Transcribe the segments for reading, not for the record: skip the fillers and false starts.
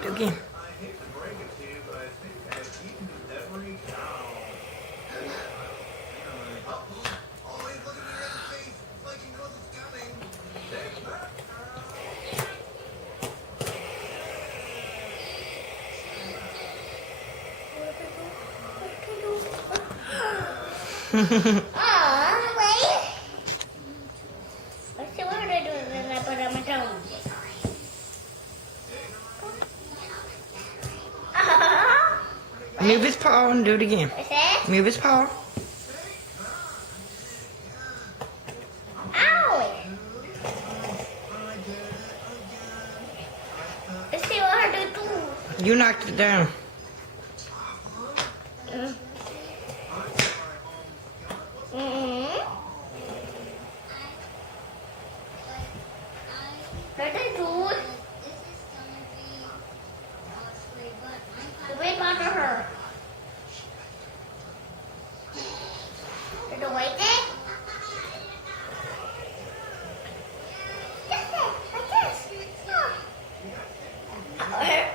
Do again. Aw, wait. Let's see what I do when I put on my tongue. Move his paw and do it again. What's that? Move his paw. Ow! Let's see what I do too. You knocked it down. What I do? The way bother her. The way there? Just there, like this. Oh.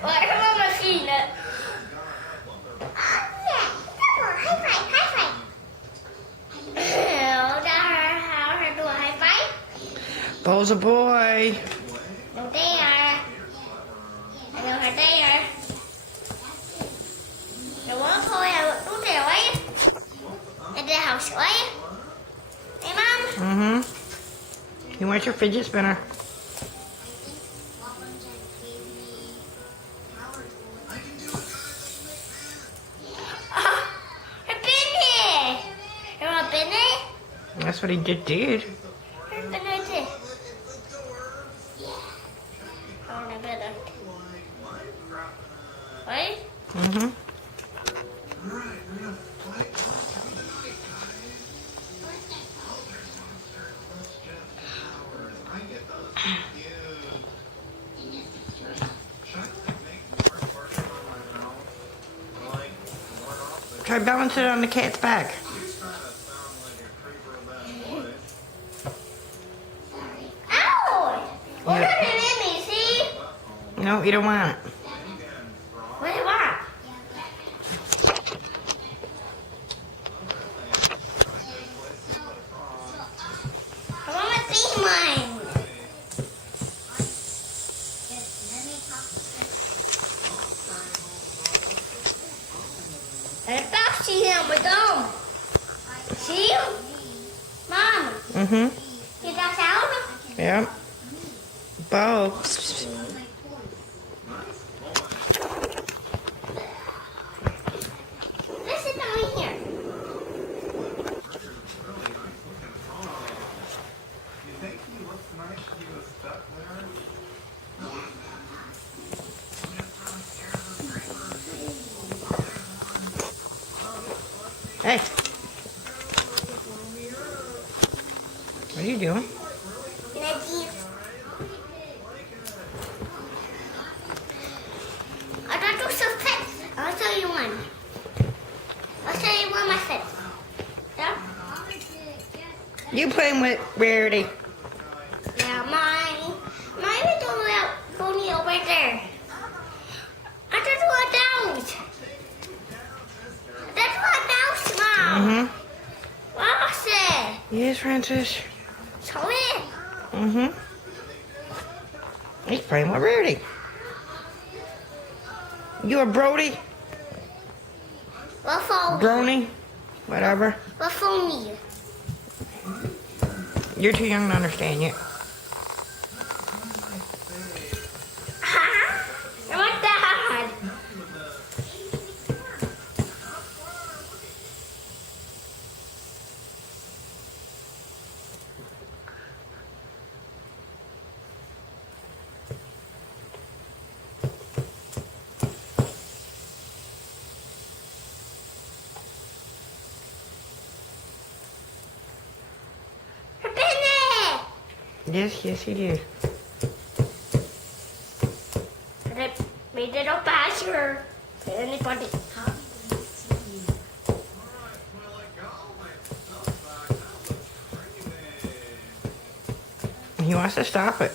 What am I machine? Oh yeah, double high five, high five. How do a high five? Bo's a boy. No there. I know her there. Đúng rồi, thôi đúng rồi ấy. Đây là học sữa ấy. Hey mom. Mm-hmm. You want your fidget spinner? A penny. You want a penny? That's what he just did. Here's a penny right there. Oh, no better. Right? Mm-hmm. Try balancing it on the cat's back. Ow! What Yeah. did it in me, see? No, you don't want it. What do you want? I want to see mine. Để bác chị nào mới không? Xíu. Mom, Mm-hmm. chị ta sáu đó. Yep. Bo. Let's sit down in here. Hey. What are you doing? Can I see? I got two some pets. I'll show you one. I'll show you one myself. Yeah? You playing with Rarity. Yeah, mine. Mine is the little pony over there. I just want those. That's what those, Mom. Mm-hmm. What's it? Yes, Francis. Show it. Mm-hmm. He's playing with Rarity. You a Brody? What for? Brony? Whatever. What for me? You're too young to understand yet. I want that. Yes, yes, he did. We did not pass her to anybody. He wants to stop it.